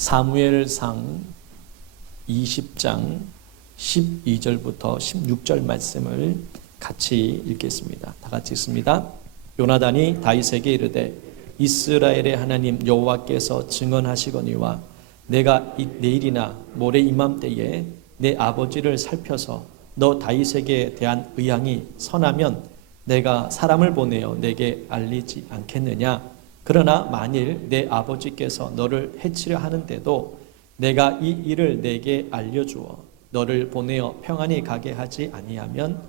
사무엘상 20장 12절부터 16절 말씀을 같이 읽겠습니다. 다 같이 읽습니다. 요나단이 다윗에게 이르되 이스라엘의 하나님 여호와께서 증언하시거니와 내가 내일이나 모레 이맘때에 내 아버지를 살펴서 너 다윗에게 대한 의향이 선하면 내가 사람을 보내어 내게 알리지 않겠느냐. 그러나 만일 내 아버지께서 너를 해치려 하는데도 내가 이 일을 내게 알려주어 너를 보내어 평안히 가게 하지 아니하면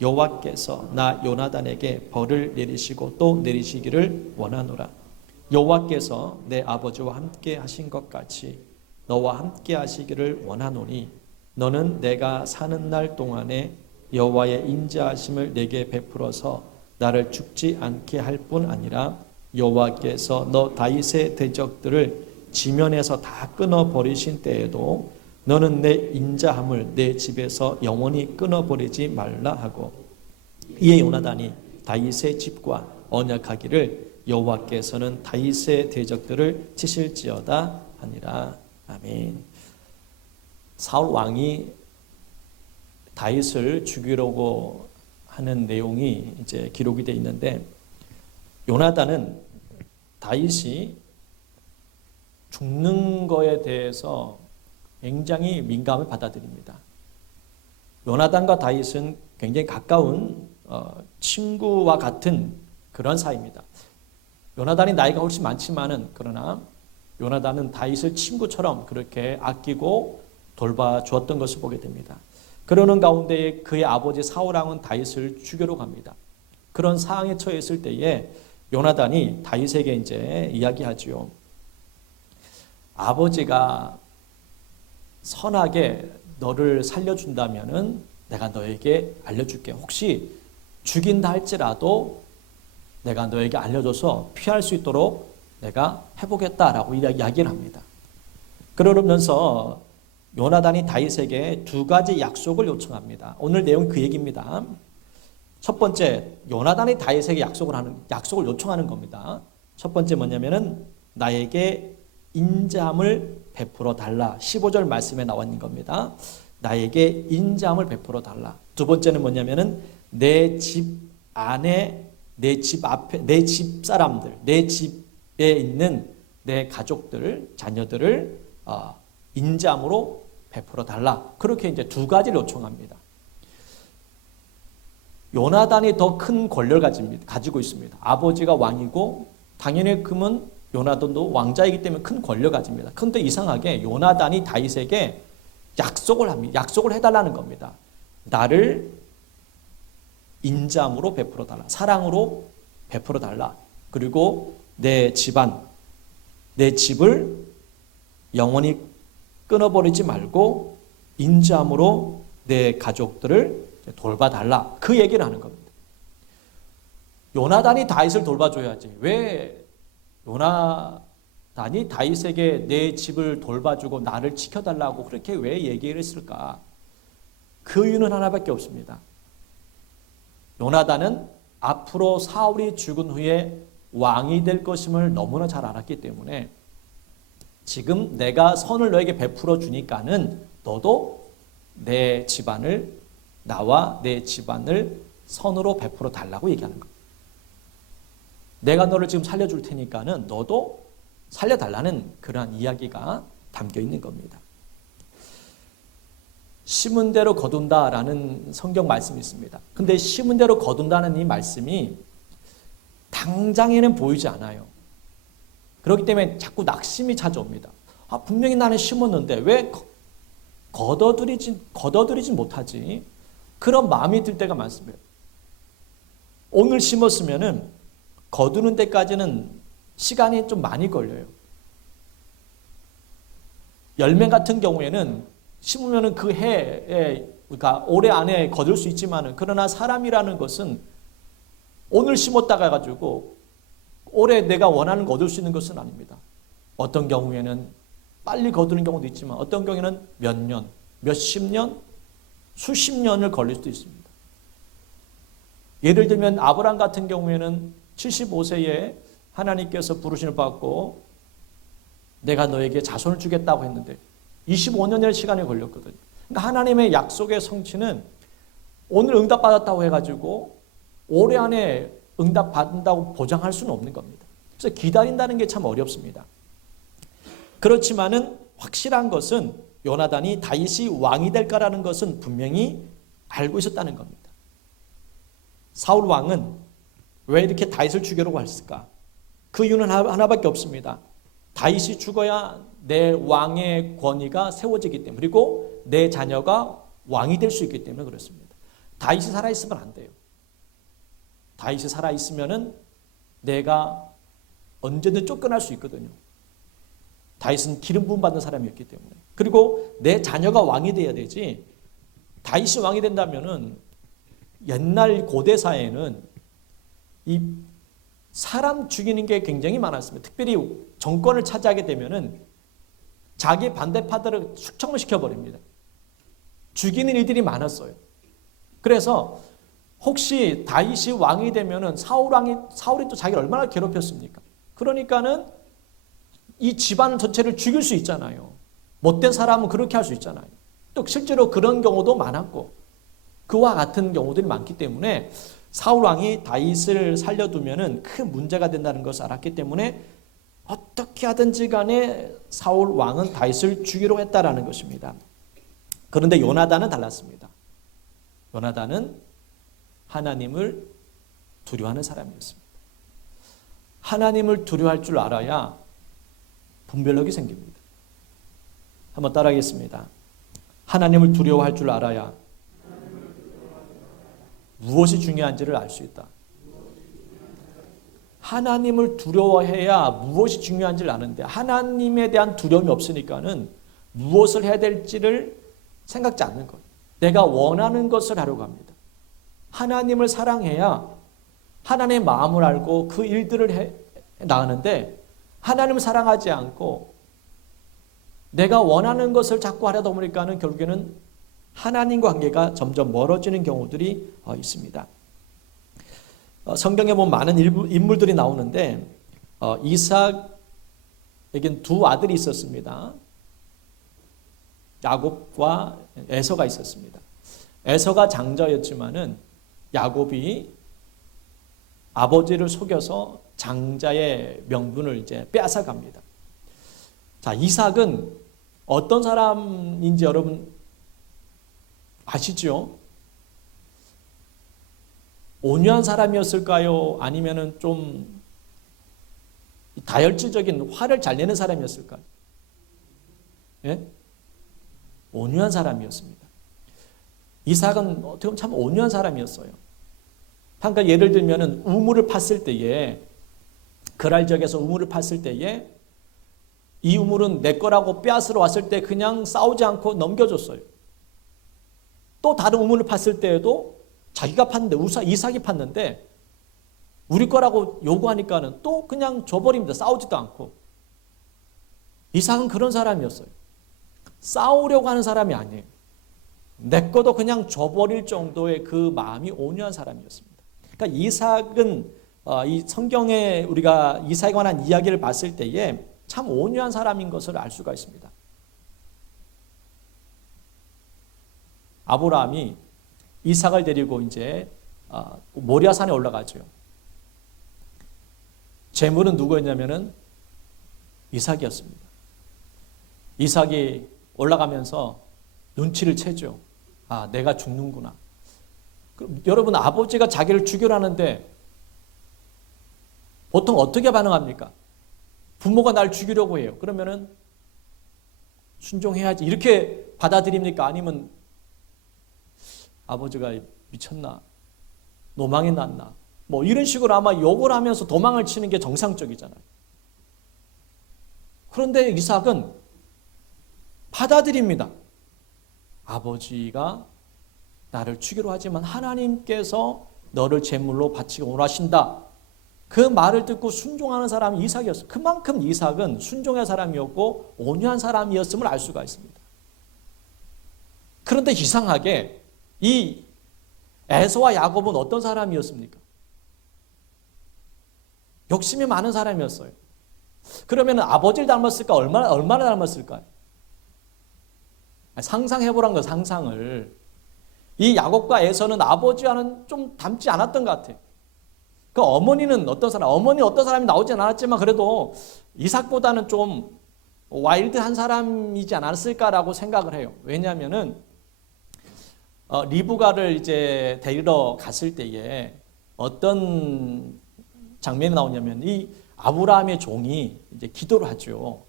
여호와께서 나 요나단에게 벌을 내리시고 또 내리시기를 원하노라. 여호와께서 내 아버지와 함께 하신 것 같이 너와 함께 하시기를 원하노니 너는 내가 사는 날 동안에 여호와의 인자하심을 내게 베풀어서 나를 죽지 않게 할 뿐 아니라 여호와께서 너 다윗의 대적들을 지면에서 다 끊어버리신 때에도 너는 내 인자함을 내 집에서 영원히 끊어버리지 말라 하고 이에 요나단이 다윗의 집과 언약하기를 여호와께서는 다윗의 대적들을 치실지어다 하니라. 아멘. 사울 왕이 다윗을 죽이려고 하는 내용이 이제 기록이 되어 있는데 요나단은 다윗이 죽는 거에 대해서 굉장히 민감을 받아들입니다. 요나단과 다윗은 굉장히 가까운 친구와 같은 그런 사이입니다. 요나단이 나이가 훨씬 많지만은 그러나 요나단은 다윗을 친구처럼 그렇게 아끼고 돌봐주었던 것을 보게 됩니다. 그러는 가운데 그의 아버지 사울 왕은 다윗을 죽이러 갑니다. 그런 상황에 처했을 때에 요나단이 다윗에게 이제 이야기하지요. 아버지가 선하게 너를 살려준다면은 내가 너에게 알려줄게. 혹시 죽인다 할지라도 내가 너에게 알려줘서 피할 수 있도록 내가 해보겠다라고 이야기를 합니다. 그러면서 요나단이 다윗에게 두 가지 약속을 요청합니다. 오늘 내용 그 얘기입니다. 첫 번째, 요나단이 다윗에게 약속을 요청하는 겁니다. 첫 번째 뭐냐면은 나에게 인자함을 베풀어 달라. 15절 말씀에 나와 있는 겁니다. 나에게 인자함을 베풀어 달라. 두 번째는 뭐냐면은 내 집 안에, 내 집 앞에, 내 집 사람들, 내 집에 있는 내 가족들, 자녀들을 인자함으로 베풀어 달라. 그렇게 이제 두 가지를 요청합니다. 요나단이 더 큰 권력을 가지고 있습니다. 아버지가 왕이고 당연히 그러면 요나단도 왕자이기 때문에 큰 권력을 가집니다. 그런데 이상하게 요나단이 다윗에게 약속을 합니다. 약속을 해달라는 겁니다. 나를 인자함으로 베풀어 달라. 사랑으로 베풀어 달라. 그리고 내 집안, 내 집을 영원히 끊어버리지 말고 인자함으로 내 가족들을 돌봐달라. 그 얘기를 하는 겁니다. 요나단이 다윗을 돌봐줘야지. 왜 요나단이 다윗에게 내 집을 돌봐주고 나를 지켜달라고 그렇게 왜 얘기를 했을까? 그 이유는 하나밖에 없습니다. 요나단은 앞으로 사울이 죽은 후에 왕이 될 것임을 너무나 잘 알았기 때문에 지금 내가 선을 너에게 베풀어 주니까는 너도 내 집안을, 나와 내 집안을 선으로 베풀어 달라고 얘기하는 거예요. 내가 너를 지금 살려줄 테니까는 너도 살려달라는 그러한 이야기가 담겨 있는 겁니다. 심은 대로 거둔다라는 성경 말씀이 있습니다. 근데 심은 대로 거둔다는 이 말씀이 당장에는 보이지 않아요. 그렇기 때문에 자꾸 낙심이 찾아옵니다. 분명히 나는 심었는데 왜 거둬들이지 못하지? 그런 마음이 들 때가 많습니다. 오늘 심었으면은 거두는 데까지는 시간이 좀 많이 걸려요. 열매 같은 경우에는 심으면은 그 해에, 그러니까 올해 안에 거둘 수 있지만은, 그러나 사람이라는 것은 오늘 심었다가 가지고 올해 내가 원하는 거 얻을 수 있는 것은 아닙니다. 어떤 경우에는 빨리 거두는 경우도 있지만 어떤 경우에는 몇 년, 몇십 년, 수십 년을 걸릴 수도 있습니다. 예를 들면 아브라함 같은 경우에는 75세에 하나님께서 부르심을 받고 내가 너에게 자손을 주겠다고 했는데 25년의 시간이 걸렸거든요. 그러니까 하나님의 약속의 성취는 오늘 응답받았다고 해가지고 올해 안에 응답받는다고 보장할 수는 없는 겁니다. 그래서 기다린다는 게 참 어렵습니다. 그렇지만은 확실한 것은 요나단이 다윗이 왕이 될까라는 것은 분명히 알고 있었다는 겁니다. 사울 왕은 왜 이렇게 다윗을 죽이려고 했을까? 그 이유는 하나밖에 없습니다. 다윗이 죽어야 내 왕의 권위가 세워지기 때문에, 그리고 내 자녀가 왕이 될 수 있기 때문에 그렇습니다. 다윗이 살아있으면 안 돼요. 다윗이 살아있으면은 내가 언제든 쫓겨날 수 있거든요. 다윗은 기름 부음 받는 사람이었기 때문에. 그리고 내 자녀가 왕이 돼야 되지. 다윗이 왕이 된다면은 옛날 고대 사회에는 이 사람 죽이는 게 굉장히 많았습니다. 특별히 정권을 차지하게 되면은 자기 반대파들을 숙청을 시켜버립니다. 죽이는 일들이 많았어요. 그래서 혹시 다윗이 왕이 되면은 사울이 또 자기를 얼마나 괴롭혔습니까? 그러니까는 이 집안 전체를 죽일 수 있잖아요. 못된 사람은 그렇게 할 수 있잖아요. 또 실제로 그런 경우도 많았고 그와 같은 경우들이 많기 때문에 사울 왕이 다윗을 살려두면은 큰 문제가 된다는 것을 알았기 때문에 어떻게 하든지 간에 사울 왕은 다윗을 죽이려고 했다라는 것입니다. 그런데 요나단은 달랐습니다. 요나단은 하나님을 두려워하는 사람이었습니다. 하나님을 두려워할 줄 알아야 분별력이 생깁니다. 한번 따라하겠습니다. 하나님을 두려워할 줄 알아야 무엇이 중요한지를 알 수 있다. 하나님을 두려워해야 무엇이 중요한지를 아는데 하나님에 대한 두려움이 없으니까는 무엇을 해야 될지를 생각지 않는 거예요. 내가 원하는 것을 하려고 합니다. 하나님을 사랑해야 하나님의 마음을 알고 그 일들을 해 나가는데 하나님을 사랑하지 않고 내가 원하는 것을 자꾸 하려다 보니까는 결국에는 하나님과 관계가 점점 멀어지는 경우들이 있습니다. 성경에 보면 많은 인물들이 나오는데 이삭에겐 두 아들이 있었습니다. 야곱과 에서가 있었습니다. 에서가 장자였지만은 야곱이 아버지를 속여서 장자의 명분을 이제 빼앗아 갑니다. 자, 이삭은 어떤 사람인지 여러분 아시죠? 온유한 사람이었을까요? 아니면은 좀 다혈질적인 화를 잘 내는 사람이었을까요? 예? 온유한 사람이었습니다. 이삭은 어떻게 보면 참 온유한 사람이었어요. 그러니까 예를 들면은 우물을 팠을 때에 그랄 지역에서 우물을 팠을 때에 이 우물은 내 거라고 빼앗으러 왔을 때 그냥 싸우지 않고 넘겨줬어요. 또 다른 우물을 팠을 때에도 자기가 팠는데 이삭이 팠는데 우리 거라고 요구하니까는 또 그냥 줘버립니다. 싸우지도 않고. 이삭은 그런 사람이었어요. 싸우려고 하는 사람이 아니에요. 내 거도 그냥 줘버릴 정도의 그 마음이 온유한 사람이었습니다. 그러니까 이삭은 이 성경에 우리가 이삭에 관한 이야기를 봤을 때에 참 온유한 사람인 것을 알 수가 있습니다. 아브라함이 이삭을 데리고 이제 모리아산에 올라가죠. 제물은 누구였냐면은 이삭이었습니다. 이삭이 올라가면서 눈치를 채죠. 아, 내가 죽는구나. 그럼 여러분, 아버지가 자기를 죽이려는데 보통 어떻게 반응합니까? 부모가 날 죽이려고 해요. 그러면은 순종해야지 이렇게 받아들입니까? 아니면 아버지가 미쳤나? 노망이 났나? 뭐 이런 식으로 아마 욕을 하면서 도망을 치는 게 정상적이잖아요. 그런데 이삭은 받아들입니다. 아버지가 나를 죽이려 하지만 하나님께서 너를 제물로 바치고 원하신다. 그 말을 듣고 순종하는 사람이 이삭이었어요. 그만큼 이삭은 순종의 사람이었고 온유한 사람이었음을 알 수가 있습니다. 그런데 이상하게 이 에서와 야곱은 어떤 사람이었습니까? 욕심이 많은 사람이었어요. 그러면 아버지를 닮았을까? 얼마나 닮았을까요? 상상해보란 거, 상상을. 이 야곱과 에서는 아버지와는 좀 닮지 않았던 것 같아요. 그 어머니는 어떤 사람, 어머니 어떤 사람이 나오진 않았지만 그래도 이삭보다는 좀 와일드한 사람이지 않았을까라고 생각을 해요. 왜냐하면은 리브가를 이제 데리러 갔을 때에 어떤 장면이 나오냐면 이 아브라함의 종이 이제 기도를 하죠.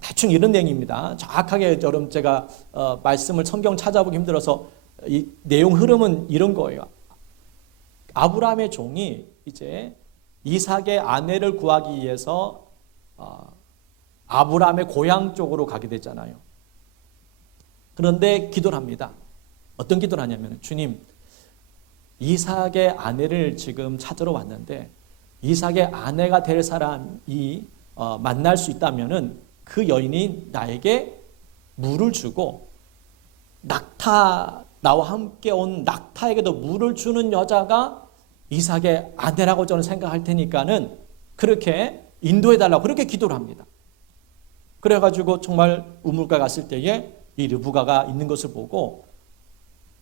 대충 이런 내용입니다. 정확하게 여러분 제가 말씀을 성경 찾아보기 힘들어서 이 내용 흐름은 이런 거예요. 아브라함의 종이 이제 이삭의 아내를 구하기 위해서 아브라함의 고향 쪽으로 가게 되잖아요. 그런데 기도를 합니다. 어떤 기도를 하냐면 주님, 이삭의 아내를 지금 찾으러 왔는데 이삭의 아내가 될 사람이 만날 수 있다면은 그 여인이 나에게 물을 주고 나와 함께 온 낙타에게도 물을 주는 여자가 이삭의 아내라고 저는 생각할 테니까는 그렇게 인도해달라고 그렇게 기도를 합니다. 그래가지고 정말 우물가에 갔을 때에 이 르브가가 있는 것을 보고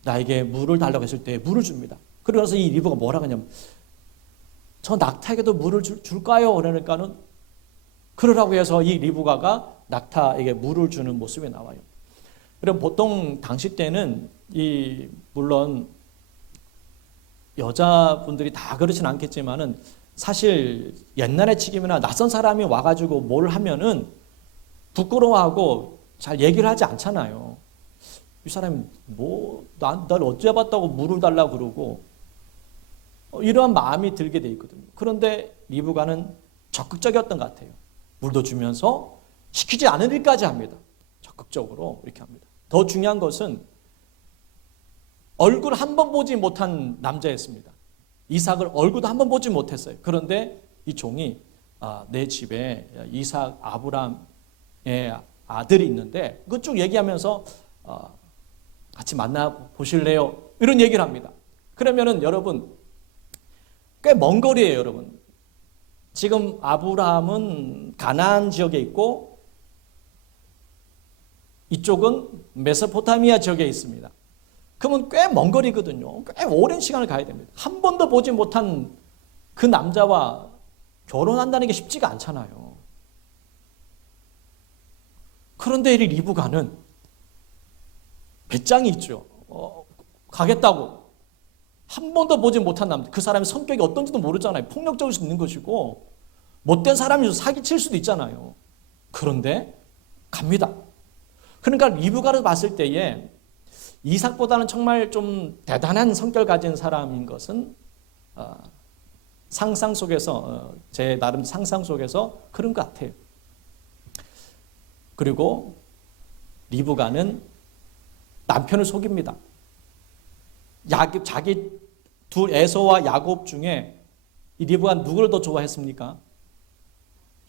나에게 물을 달라고 했을 때 물을 줍니다. 그러면서 이 리브가 뭐라고 하냐면 저 낙타에게도 물을 줄까요? 그러니까는 그러라고 해서 이 리브가가 낙타에게 물을 주는 모습이 나와요. 그럼 보통 당시 때는 물론 여자분들이 다 그렇진 않겠지만은 사실 옛날에 지금이나 낯선 사람이 와가지고 뭘 하면은 부끄러워하고 잘 얘기를 하지 않잖아요. 이 사람이 날 어째 봤다고 물을 달라고 그러고 이러한 마음이 들게 돼 있거든요. 그런데 리브가는 적극적이었던 것 같아요. 물도 주면서 시키지 않은 일까지 합니다. 적극적으로 이렇게 합니다. 더 중요한 것은 얼굴 한 번 보지 못한 남자였습니다. 이삭을 얼굴도 한 번 보지 못했어요. 그런데 이 종이 내 집에 이삭 아브라함의 아들이 있는데 그쭉 얘기하면서 같이 만나 보실래요? 이런 얘기를 합니다. 그러면은 여러분 꽤 먼 거리예요, 여러분. 지금 아브라함은 가나안 지역에 있고 이쪽은 메소포타미아 지역에 있습니다. 그러면 꽤 먼 거리거든요. 꽤 오랜 시간을 가야 됩니다. 한 번도 보지 못한 그 남자와 결혼한다는 게 쉽지가 않잖아요. 그런데 이 리브가는 배짱이 있죠. 가겠다고. 한 번도 보지 못한 남자. 그 사람의 성격이 어떤지도 모르잖아요. 폭력적일 수도 있는 것이고 못된 사람이 사기칠 수도 있잖아요. 그런데 갑니다. 그러니까 리브가를 봤을 때에 이삭보다는 정말 좀 대단한 성격을 가진 사람인 것은 상상 속에서 제 나름 상상 속에서 그런 것 같아요. 그리고 리브가는 남편을 속입니다. 자기 둘 에서와 야곱 중에 이 리브가 누구를 더 좋아했습니까?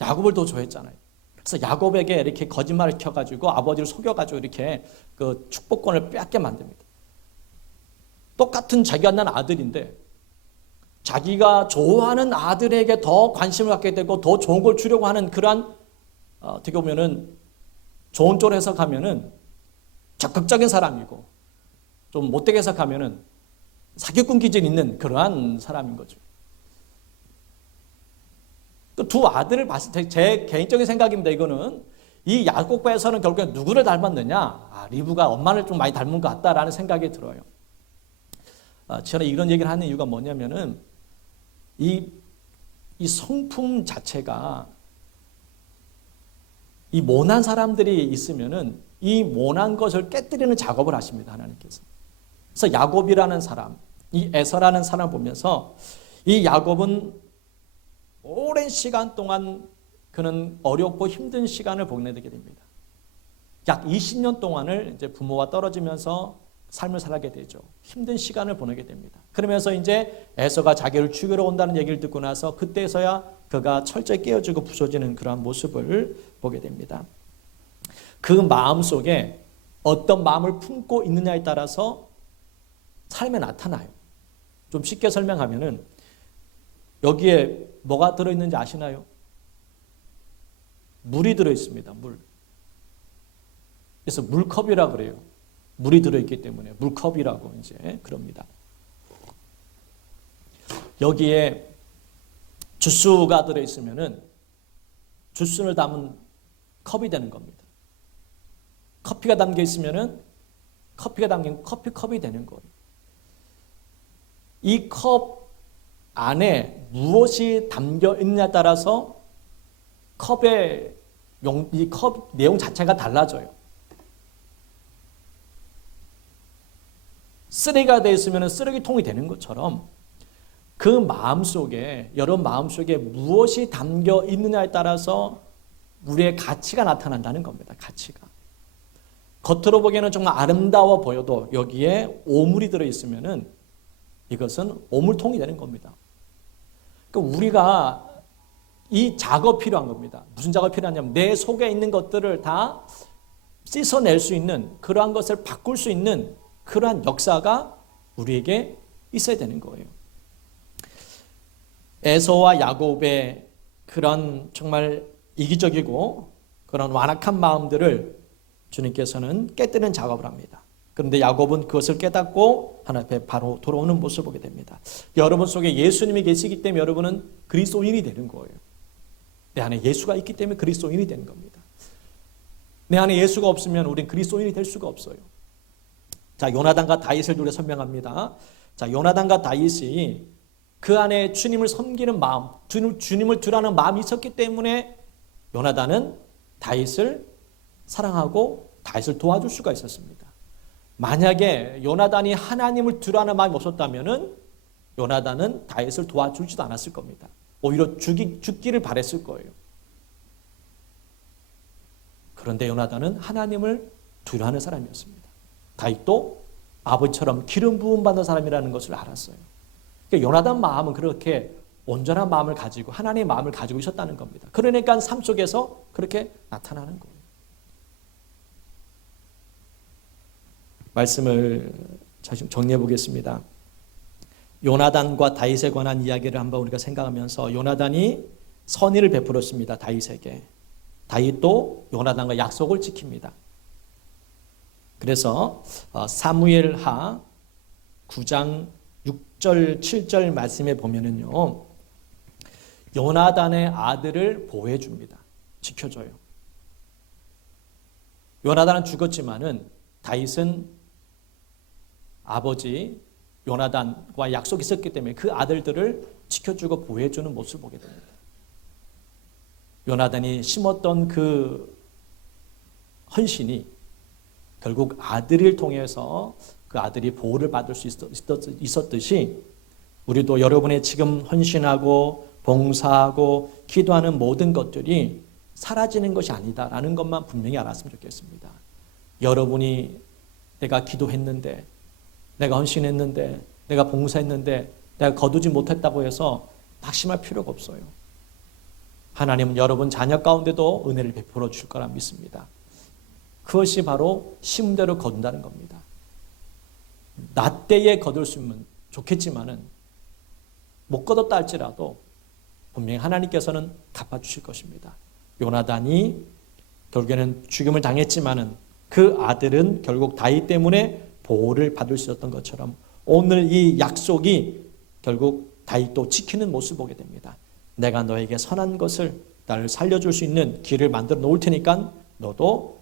야곱을 더 좋아했잖아요. 그래서 야곱에게 이렇게 거짓말을 켜가지고 아버지를 속여가지고 이렇게 그 축복권을 빼앗게 만듭니다. 똑같은 자기가 낳은 아들인데 자기가 좋아하는 아들에게 더 관심을 갖게 되고 더 좋은 걸 주려고 하는 그러한 어떻게 보면은 좋은 쪽으로 해석하면은 적극적인 사람이고 좀 못되게 해석하면은 사기꾼 기질이 있는 그러한 사람인 거죠. 두 아들을 봤을 때 제 개인적인 생각입니다. 이거는 이 야곱과에서는 결국에 누구를 닮았느냐? 리브가 엄마를 좀 많이 닮은 것 같다라는 생각이 들어요. 저는 이런 얘기를 하는 이유가 뭐냐면은 이 성품 자체가 이 모난 사람들이 있으면은 이 모난 것을 깨뜨리는 작업을 하십니다. 하나님께서. 그래서 야곱이라는 사람, 이 에서라는 사람을 보면서 이 야곱은 오랜 시간 동안 그는 어렵고 힘든 시간을 보내게 됩니다. 약 20년 동안을 이제 부모와 떨어지면서 삶을 살게 되죠. 힘든 시간을 보내게 됩니다. 그러면서 이제 에서가 자기를 죽이러 온다는 얘기를 듣고 나서 그때서야 그가 철저히 깨어지고 부서지는 그러한 모습을 보게 됩니다. 그 마음 속에 어떤 마음을 품고 있느냐에 따라서 삶에 나타나요. 좀 쉽게 설명하면은 여기에 뭐가 들어있는지 아시나요? 물이 들어있습니다. 물. 그래서 물컵이라 그래요. 물이 들어있기 때문에 물컵이라고 이제 그럽니다. 여기에 주스가 들어있으면은 주스를 담은 컵이 되는 겁니다. 커피가 담겨 있으면은 커피가 담긴 커피컵이 되는 거예요. 이 컵 안에 무엇이 담겨 있느냐에 따라서 이 컵 내용 자체가 달라져요. 쓰레기가 되어 있으면 쓰레기통이 되는 것처럼 그 마음속에, 여러분 마음속에 무엇이 담겨 있느냐에 따라서 우리의 가치가 나타난다는 겁니다. 가치가. 겉으로 보기에는 정말 아름다워 보여도 여기에 오물이 들어있으면 이것은 오물통이 되는 겁니다. 그러니까 우리가 이 작업이 필요한 겁니다. 무슨 작업이 필요하냐면 내 속에 있는 것들을 다 씻어낼 수 있는, 그러한 것을 바꿀 수 있는 그러한 역사가 우리에게 있어야 되는 거예요. 에서와 야곱의 그런 정말 이기적이고 그런 완악한 마음들을 주님께서는 깨뜨리는 작업을 합니다. 그런데 야곱은 그것을 깨닫고 하나님 앞에 바로 돌아오는 모습을 보게 됩니다. 여러분 속에 예수님이 계시기 때문에 여러분은 그리스도인이 되는 거예요. 내 안에 예수가 있기 때문에 그리스도인이 되는 겁니다. 내 안에 예수가 없으면 우린 그리스도인이 될 수가 없어요. 자, 요나단과 다윗을 우리가 설명합니다. 자, 요나단과 다윗이 그 안에 주님을 섬기는 마음, 주님을 두라는 마음이 있었기 때문에 요나단은 다윗을 사랑하고 다윗을 도와줄 수가 있었습니다. 만약에 요나단이 하나님을 두라는 마음이 없었다면은 요나단은 다윗을 도와주지도 않았을 겁니다. 오히려 죽기를 바랬을 거예요. 그런데 요나단은 하나님을 두려워하는 사람이었습니다. 다윗도 아버지처럼 기름 부음 받는 사람이라는 것을 알았어요. 그러니까 요나단 마음은 그렇게 온전한 마음을 가지고 하나님의 마음을 가지고 있었다는 겁니다. 그러니까 삶 속에서 그렇게 나타나는 거예요. 말씀을 정리해 보겠습니다. 요나단과 다윗에 관한 이야기를 한번 우리가 생각하면서 요나단이 선의를 베풀었습니다. 다윗에게. 다윗도 요나단과 약속을 지킵니다. 그래서 사무엘하 9장 6절 7절 말씀에 보면은요, 요나단의 아들을 보호해 줍니다. 지켜줘요. 요나단은 죽었지만은 다윗은 아버지 요나단과 약속이 있었기 때문에 그 아들들을 지켜주고 보호해주는 모습을 보게 됩니다. 요나단이 심었던 그 헌신이 결국 아들을 통해서 그 아들이 보호를 받을 수 있었듯이 우리도 여러분의 지금 헌신하고 봉사하고 기도하는 모든 것들이 사라지는 것이 아니다라는 것만 분명히 알았으면 좋겠습니다. 여러분이 내가 기도했는데, 내가 헌신했는데, 내가 봉사했는데, 내가 거두지 못했다고 해서 낙심할 필요가 없어요. 하나님은 여러분 자녀 가운데도 은혜를 베풀어 줄 거라 믿습니다. 그것이 바로 심은 대로 거둔다는 겁니다. 나 때에 거둘 수 있으면 좋겠지만은 못 거뒀다 할지라도 분명히 하나님께서는 갚아주실 것입니다. 요나단이 결국에는 죽임을 당했지만은 그 아들은 결국 다윗 때문에 보호를 받을 수 있었던 것처럼 오늘 이 약속이 결국 다윗도 지키는 모습을 보게 됩니다. 내가 너에게 선한 것을 나를 살려줄 수 있는 길을 만들어 놓을 테니까 너도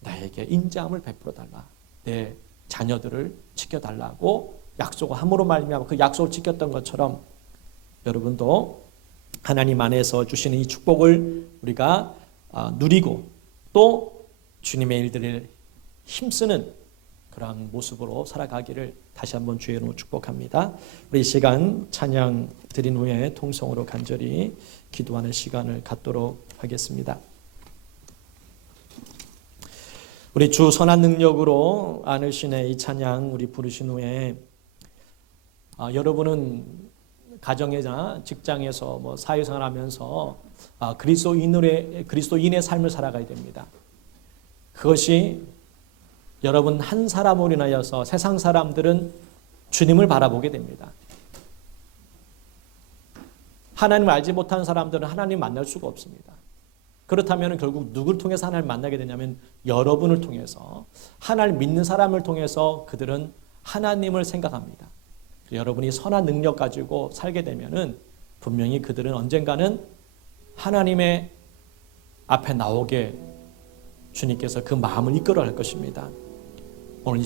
나에게 인자함을 베풀어 달라. 내 자녀들을 지켜달라고 약속을 함으로 말미암아 그 약속을 지켰던 것처럼 여러분도 하나님 안에서 주시는 이 축복을 우리가 누리고 또 주님의 일들을 힘쓰는 그런 모습으로 살아가기를 다시 한번 주의 이름으로 축복합니다. 우리 이 시간 찬양 드린 후에 통성으로 간절히 기도하는 시간을 갖도록 하겠습니다. 우리 주 선한 능력으로 안으시네 이 찬양 우리 부르신 후에 여러분은 가정이나 직장에서 뭐 사회생활하면서 그리스도인의 삶을 살아가야 됩니다. 그것이 여러분 한 사람으로 인하여서 세상 사람들은 주님을 바라보게 됩니다. 하나님을 알지 못하는 사람들은 하나님 만날 수가 없습니다. 그렇다면 결국 누굴 통해서 하나님을 만나게 되냐면 여러분을 통해서, 하나님을 믿는 사람을 통해서 그들은 하나님을 생각합니다. 여러분이 선한 능력 가지고 살게 되면은 분명히 그들은 언젠가는 하나님의 앞에 나오게 주님께서 그 마음을 이끌어 갈 것입니다. 오늘